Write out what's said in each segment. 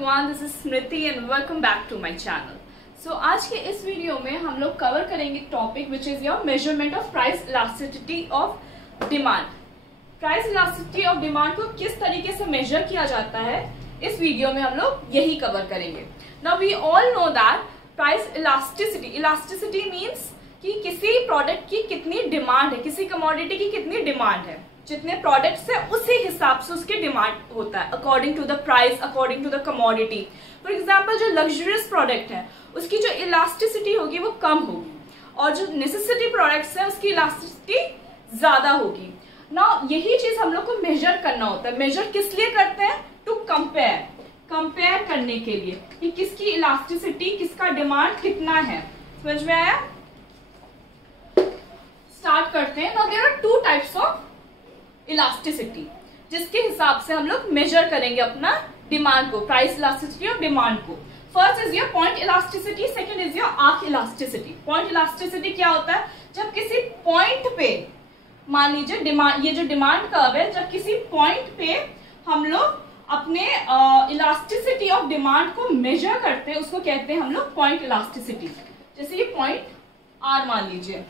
everyone, this is Smriti and welcome back to my channel. So आज के इस video में हम लोग कवर करेंगे topic which is your measurement of price elasticity of demand. Price elasticity of demand को किस तरीके से मेजर किया जाता है इस वीडियो में हम लोग यही कवर करेंगे। Now we all know that price elasticity means कि किसी प्रोडक्ट की कितनी डिमांड है, किसी कमोडिटी की कितनी डिमांड है, जितने प्रोडक्ट्स है उसी हिसाब से उसकी डिमांड होता है according to the price, according to the commodity. For example जो लग्जरियस प्रोडक्ट है उसकी जो इलास्टिसिटी होगी वो कम होगी और जो नेसेसिटी प्रोडक्ट्स है उसकी इलास्टिसिटी ज्यादा होगी। नाउ यही चीज हम लोग को मेजर करना होता है। मेजर किस लिए करते हैं? टू कंपेयर करने के लिए कि किसकी इलास्टिसिटी, किसका डिमांड कितना है। समझ में आया? स्टार्ट करते हैं। Now there are two types of elasticity जिसके हिसाब से हम लोग मेजर करेंगे अपना डिमांड को, प्राइस इलास्टिसिटी और डिमांड को। First is your point elasticity, second is your arc elasticity. Point elasticity क्या होता है? जब किसी पॉइंट पे, मान लीजिए डिमांड, ये जो डिमांड कर्व है, जब किसी पॉइंट पे हम लोग अपने इलास्टिसिटी ऑफ डिमांड को मेजर करते हैं उसको कहते हैं हम लोग पॉइंट इलास्टिसिटी। जैसे ये पॉइंट आर मान लीजिए,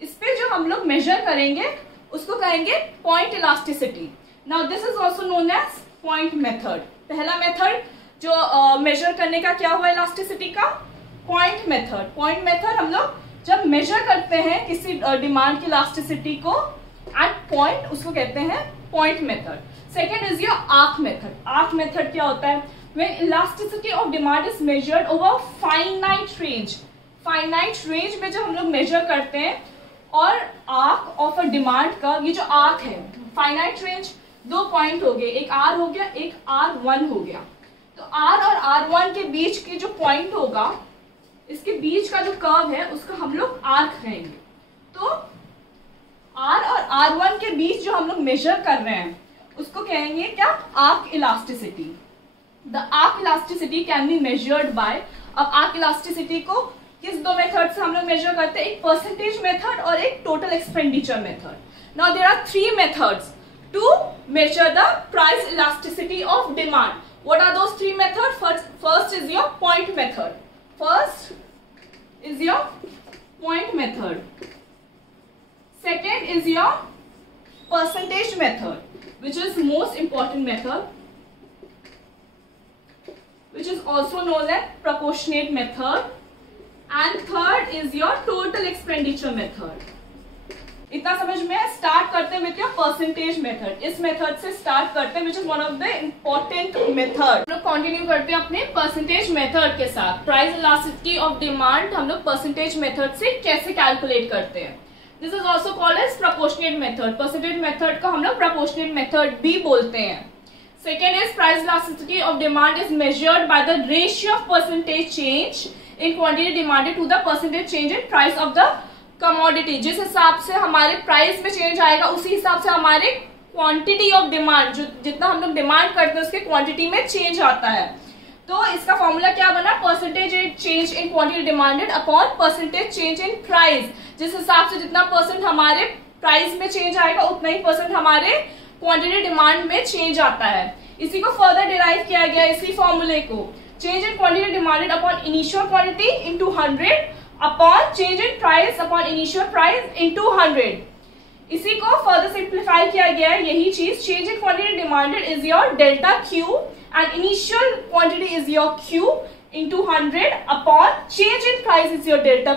इस पे जो हम लोग मेजर करेंगे उसको कहेंगे point elasticity. Now this is also known as point method. पहला मेथड जो मेजर करने का क्या हुआ इलास्टिसिटी का? Point method. पॉइंट मेथड हम लोग जब मेजर करते हैं किसी डिमांड की इलास्टिसिटी को एट पॉइंट, उसको कहते हैं point method. Second is your arc method. Arc method क्या होता है? When elasticity of demand is measured over finite range. Finite range में जब हम लोग मेजर करते हैं और आर्क ऑफ अ डिमांड का, ये जो आर्क है फाइनाइट रेंज, दो पॉइंट हो गए, एक आर हो गया, एक R1 हो गया। तो आर और R1 के बीच के जो पॉइंट होगा, इसके बीच का जो कर्व है उसको हम लोग आर्क कहेंगे। तो आर और R1 के बीच जो हम लोग मेजर कर रहे हैं उसको कहेंगे क्या? Arc elasticity. The arc elasticity can be measured by, अब आर्क इलास्टिसिटी को किस दो मेथड से हम लोग मेजर करते हैं? एक परसेंटेज मेथड और एक total expenditure method. Now there are three methods to measure the price elasticity of demand. What are those three methods? First is your point method. First is your point method. Second is your percentage method, which is most important method, which is also known as proportionate method. And third is your total expenditure method. इतना समझ में? Start करते हैं with your percentage method. इस method से start करते हैं, which is one of the important method. हम लोग कंटिन्यू करते हैं अपने परसेंटेज मेथड के साथ। प्राइस इलास्टिसिटी ऑफ डिमांड हम लोग परसेंटेज मेथड से कैसे कैलकुलेट करते हैं? This is also called as proportionate method. Percentage method को हम लोग प्रोपोर्शनेट मेथड भी बोलते हैं। Second is price elasticity of demand is measured by the ratio of percentage change in quantity demanded to the percentage change in price of the commodity. जिस हिसाब से हमारे प्राइस में चेंज आएगा उसी हिसाब से हमारे क्वांटिटी ऑफ डिमांड, जो जितना हम लोग डिमांड करते हैं उसके क्वांटिटी में चेंज आता है। तो इसका फॉर्मूला क्या बना? Percentage change in quantity demanded upon percentage change in price. जिस हिसाब से जितना परसेंट हमारे प्राइस में चेंज आएगा उतना ही परसेंट हमारे क्वांटिटी डिमांड में चेंज आता है। इसी को फर्दर डिराइव किया गया, इसी फॉर्मूले को। Change in quantity demanded upon initial quantity into 100 upon change in price upon initial price into 100। इसी को फर्दर सिंप्लीफाई किया गया है, यही चीज। Change in quantity demanded is your delta Q and initial quantity is your Q into 100 upon change in price is your delta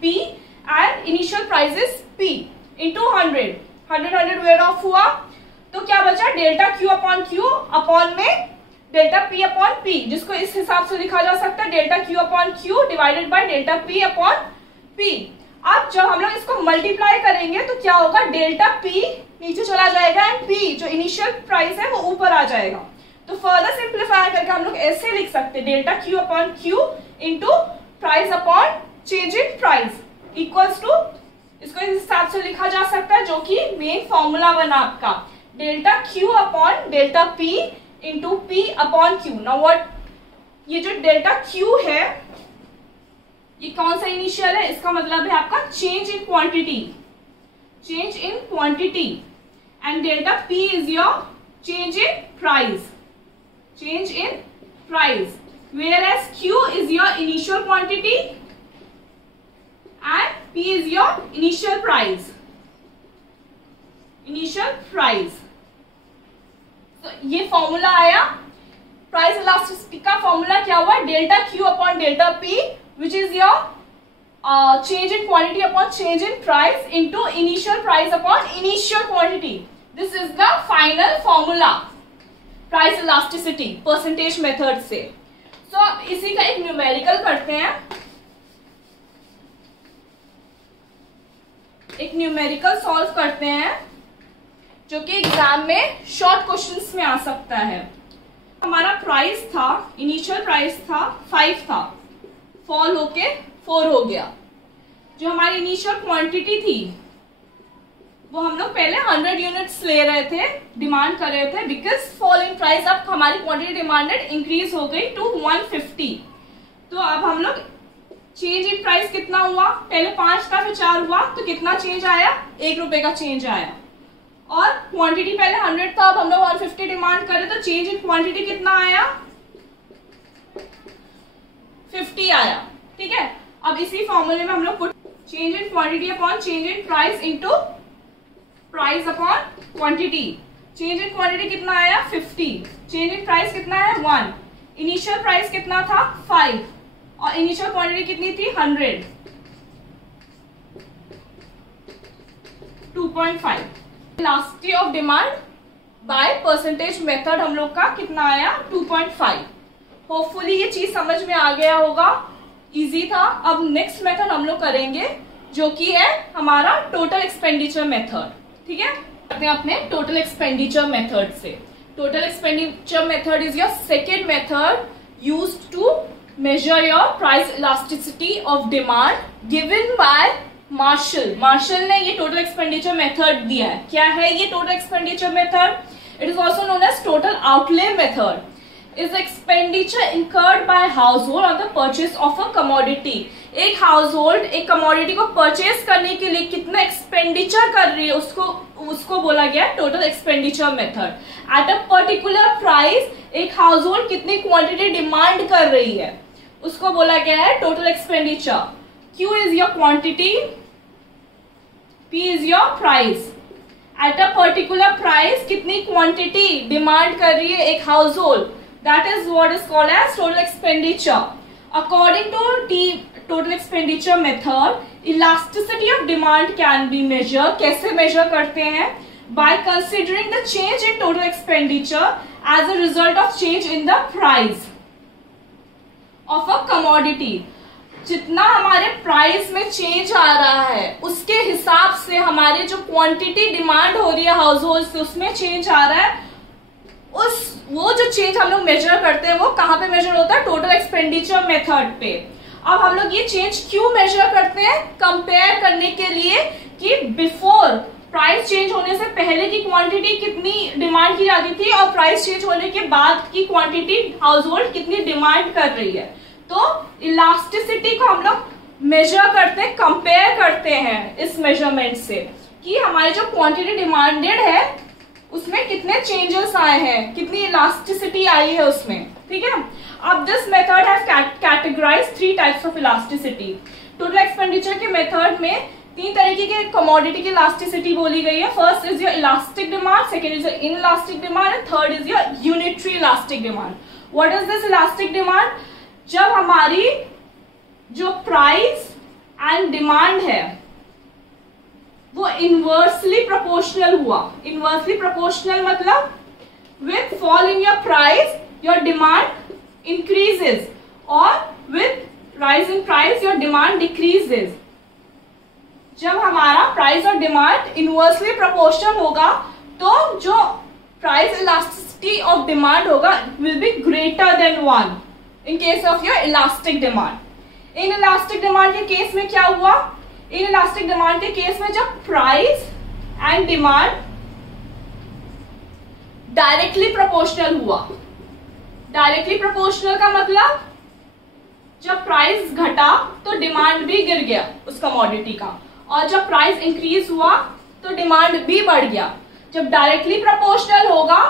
P and initial price is P into 100। 100 wear off हुआ तो क्या बचा? Delta Q upon Q upon में delta P upon P, जिसको इस हिसाब से लिखा जा सकता है delta Q upon Q divided by delta P upon P. अब जब हम लोग इसको मल्टीप्लाई करेंगे तो क्या होगा? डेल्टा पी नीचे चला जाएगा एंड पी जो इनिशियल प्राइस है वो ऊपर आ जाएगा। तो फर्दर सिंप्लीफाई करके हम लोग ऐसे लिख सकते हैं delta Q upon Q into price upon change in price equals to, इसको इस हिसाब से लिखा जा सकता है जो कि मेन फॉर्मूला बना आपका, delta Q upon delta P into P upon Q. Now what, ये जो डेल्टा क्यू है ये कौन सा इनिशियल है? इसका मतलब है आपका change in quantity, change in quantity. And delta P is your change in price, change in price, whereas Q is your initial quantity and P is your initial price. तो ये फॉर्मूला आया. Price elasticity का formula क्या हुआ? Delta Q upon delta P, which is your change in quantity upon change in price into initial price upon initial quantity. This is the final formula price elasticity percentage method से. सो अब इसी का एक numerical करते हैं. एक numerical solve करते हैं जो कि एग्जाम में शॉर्ट क्वेश्चंस में आ सकता है. हमारा प्राइस था, इनिशियल प्राइस था 5 था, फॉल होके 4 हो गया. जो हमारी इनिशियल क्वांटिटी थी वो हम लोग पहले 100 यूनिट्स ले रहे थे, डिमांड कर रहे थे, बिकॉज फॉल इन प्राइस अब हमारी क्वांटिटी डिमांडेड इंक्रीज हो गई टू 150. तो अब हम लोग चेंज इन प्राइस कितना हुआ? पहले 5 था फिर 4 हुआ, तो कितना चेंज आया? 1 रुपए का चेंज आया. और क्वांटिटी पहले 100 था, अब हम लोग 150 डिमांड कर रहे, तो चेंज इन क्वांटिटी कितना आया? 50 आया. ठीक है. अब इसी फॉर्मूले में हम लोग put change in quantity upon change in price into price upon quantity. Change in quantity कितना आया? 50. चेंज इन प्राइस कितना है? 1. इनिशियल प्राइस कितना था? 5 और इनिशियल क्वांटिटी कितनी थी? 100. 2.5. Elasticity of demand by percentage method हम लोग का कितना आया? 2.5. होपफुली ये चीज समझ में आ गया होगा. इजी था. अब नेक्स्ट मेथड हम लोग करेंगे जो कि है हमारा टोटल एक्सपेंडिचर मेथड. ठीक है. करते हैं अपने टोटल एक्सपेंडिचर मेथड से. Total expenditure method is your second method used to measure your price elasticity of demand given by Marshall. Marshall ने ये total expenditure method दिया है. क्या है ये total expenditure method? It is also known as total outlay method. Is expenditure incurred by household on the purchase of a commodity. एक household एक commodity को purchase करने के लिए कितना expenditure कर रही है उसको बोला गया है total expenditure method. At a particular price एक household कितनी quantity demand कर रही है उसको बोला गया है total expenditure. Q is your quantity, P is your price. At a particular price कितनी क्वांटिटी डिमांड कर रही है एक household, that is what is called as total expenditure. According to total expenditure method, elasticity of demand can be measure. कैसे measure करते हैं? By considering the change in total expenditure as a result of change in the price of a commodity. जितना हमारे price में change आ रहा है उसके हिसाब से हमारे जो क्वांटिटी डिमांड हो रही है हाउस होल्ड से उसमें चेंज आ रहा है. वो जो चेंज हम लोग मेजर करते हैं वो कहाँ पे मेजर होता है? टोटल एक्सपेंडिचर मेथड पे. अब हम लोग ये चेंज क्यों मेजर करते हैं? कंपेयर करने के लिए कि बिफोर प्राइस चेंज होने से पहले की क्वांटिटी कितनी डिमांड की जाती थी और प्राइस चेंज होने के बाद की क्वांटिटी हाउस होल्ड कितनी डिमांड कर रही है. तो इलास्टिसिटी को हम लोग मेजर करते हैं, कंपेयर करते हैं इस मेजरमेंट से कि हमारी जो क्वांटिटी डिमांडेड है उसमें कितने चेंजेस आए हैं, कितनी इलास्टिसिटी आई है उसमें. ठीक है. अब this method has categorised 3 types of elasticity. Total expenditure के मेथड में 3 तरीके के कमोडिटी की इलास्टिसिटी बोली गई है. First is your elastic demand, second is your inelastic demand and third is your unitary elastic demand. What is this elastic demand? जब हमारी जो प्राइस एंड डिमांड है वो इनवर्सली प्रोपोर्शनल हुआ. इनवर्सली प्रोपोर्शनल मतलब with fall in your price your demand increases और with rise in price your demand decreases. जब हमारा प्राइस और डिमांड इनवर्सली प्रोपोर्शनल होगा तो जो प्राइस इलास्टिसिटी ऑफ डिमांड होगा will be greater than 1 in case of your elastic demand. In elastic demand के case में क्या हुआ? इन इलास्टिक डिमांड के केस में जब price and demand directly proportional हुआ. डायरेक्टली प्रोपोर्शनल का मतलब जब प्राइस घटा तो डिमांड भी गिर गया उस कमोडिटी का, और जब प्राइस इंक्रीज हुआ तो डिमांड भी बढ़ गया. जब डायरेक्टली प्रोपोर्शनल होगा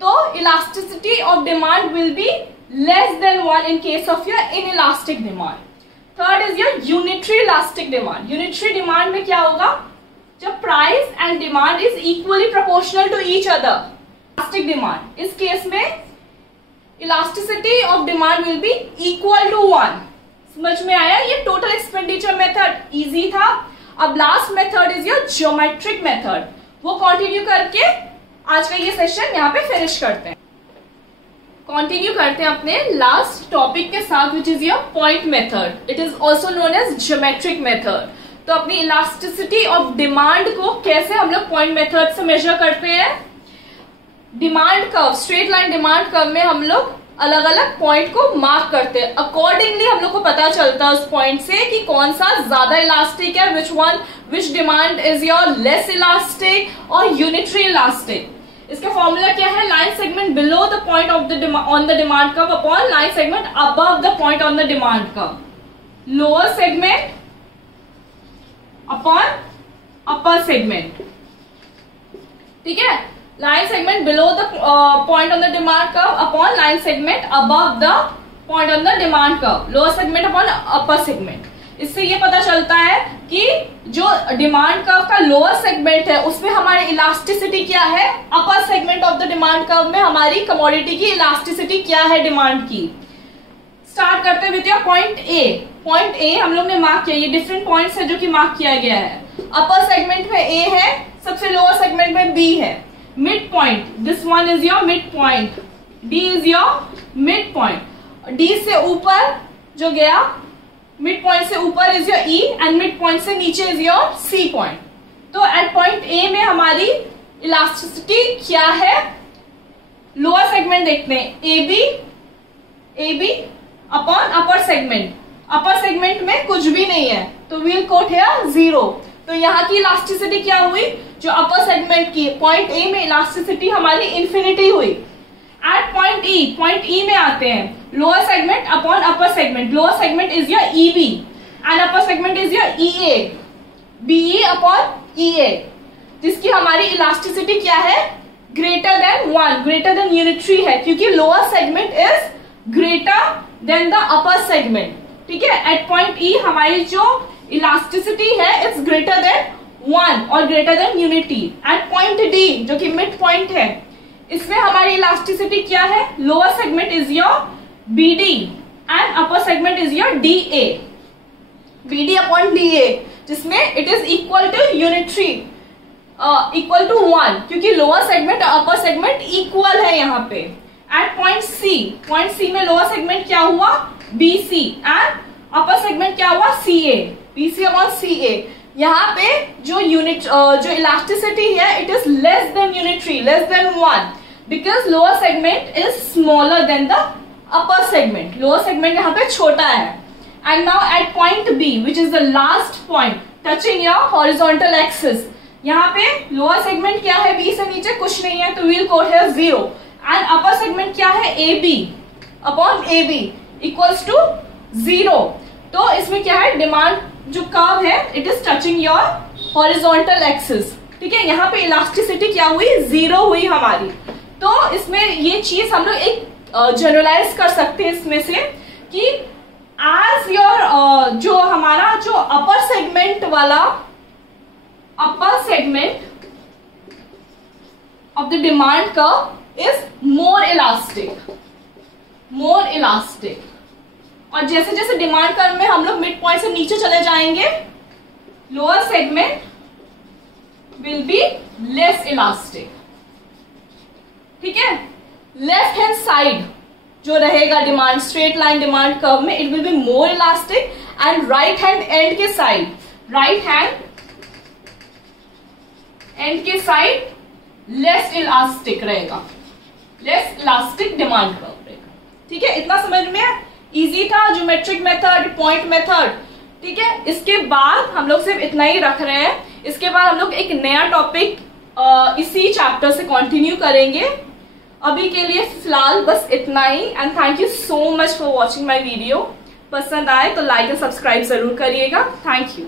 तो elasticity of demand will be less than 1 in case of your inelastic demand. Third is your unitary elastic demand. Unitary demand में क्या होगा, जब price and demand is equally proportional to each other. Elastic demand, इस case में elasticity of demand will be equal to 1. समझ में आया? ये total expenditure method easy था. अब last method is your geometric method, वो कंटिन्यू करके आज का ये सेशन यहाँ पे फिनिश करते हैं. कंटिन्यू करते हैं अपने लास्ट टॉपिक के साथ, which is your point method. It is also known as geometric method. तो अपनी इलास्टिसिटी ऑफ डिमांड को कैसे हम लोग पॉइंट मेथड से मेजर करते हैं. Demand curve, straight line demand curve में हम लोग अलग अलग पॉइंट को मार्क करते हैं. अकॉर्डिंगली हम लोग को पता चलता है उस पॉइंट से कि कौन सा ज्यादा इलास्टिक है, which demand is your less elastic और यूनिटरी इलास्टिक. इसका फॉर्मूला क्या है, line segment below the point of the on the demand curve upon line segment above the point on the demand curve. Lower segment upon upper segment. ठीक है, line segment below the point on the demand curve upon line segment above the point on the demand curve. Lower segment upon upper segment. इससे ये पता चलता है कि जो demand curve का लोअर सेगमेंट है उसमें हमारी इलास्टिसिटी क्या है, upper segment of the demand curve में हमारी कमोडिटी की इलास्टिसिटी क्या है डिमांड की. स्टार्ट करते हैं with point A. Point A हम लोग ने मार्क किया, ये डिफरेंट पॉइंट्स है जो कि मार्क किया गया है. अपर सेगमेंट में ए है, सबसे लोअर सेगमेंट में बी है. Mid point, this one is your mid point, D is your mid point. D से ऊपर जो गया, मिड पॉइंट से ऊपर is your E and mid point से नीचे इज योर सी पॉइंट. तो एट पॉइंट ए में हमारी इलास्टिसिटी क्या है, लोअर सेगमेंट देखते हैं, A B upon upper segment. Upper segment में कुछ भी नहीं है तो वील कोट हियर 0. तो यहाँ की इलास्टिसिटी क्या हुई, जो अपर सेगमेंट की पॉइंट ए में इलास्टिसिटी हमारी इंफिनिटी हुई. एट पॉइंट ई में आते हैं, lower segment upon upper segment. Lower segment is your E B and upper segment is your E A, BE upon E A, जिसकी हमारी इलास्टिसिटी क्या है, greater than 1, greater than unitary है, क्योंकि lower segment is greater than the upper segment. ठीक है, eight point ई हमारी जो इलास्टिसिटी है इट्स ग्रेटर देन 1 और greater than unity. At point D जो कि मिड पॉइंट है, इसमें हमारी इलास्टिसिटी क्या है, lower segment is your B D and upper segment is your D A, B D upon D A, जिसमें it is equal to unitary, equal to 1, क्योंकि lower segment और अपर सेगमेंट इक्वल है यहाँ पे. Eight point सी में lower segment क्या हुआ, B C and upper segment क्या हुआ, सी ए, बी सी अपॉन सी ए. यहाँ पे जो जो इलास्टिसिटी है it is less than unitary, less than 1, because lower segment is smaller than the upper segment. Lower segment यहाँ पे छोटा है. And now at point B which is the last point touching your horizontal axis, यहाँ पे lower segment क्या है, B से नीचे कुछ नहीं है तो वील कोट है 0. एंड अपर सेगमेंट क्या है, A B upon A B equals to 0. तो इसमें क्या है, डिमांड जो कर्व है it is touching your horizontal axis. ठीक है, यहाँ पे इलास्टिसिटी क्या हुई, 0 हुई हमारी. तो इसमें ये चीज हम लोग एक जनरलाइज कर सकते हैं इसमें से कि एज योर जो हमारा जो अपर सेगमेंट वाला, upper segment of the demand curve is more elastic. और जैसे जैसे डिमांड कर्व में हम लोग मिड पॉइंट से नीचे चले जाएंगे, lower segment will be less elastic. ठीक है, लेफ्ट हैंड साइड जो रहेगा demand, straight line demand curve में, it will be more elastic. And right hand end के साइड, राइट हैंड एंड के साइड लेस इलास्टिक रहेगा, लेस इलास्टिक डिमांड कर्व रहेगा. ठीक है, इतना समझ में है, इजी था. Geometric method, point method. ठीक है, इसके बाद हम लोग सिर्फ इतना ही रख रहे हैं. इसके बाद हम लोग एक नया टॉपिक इसी चैप्टर से कंटिन्यू करेंगे. अभी के लिए फिलहाल बस इतना ही. And thank you so much for watching my video. पसंद आए तो लाइक एंड सब्सक्राइब जरूर करिएगा. Thank you.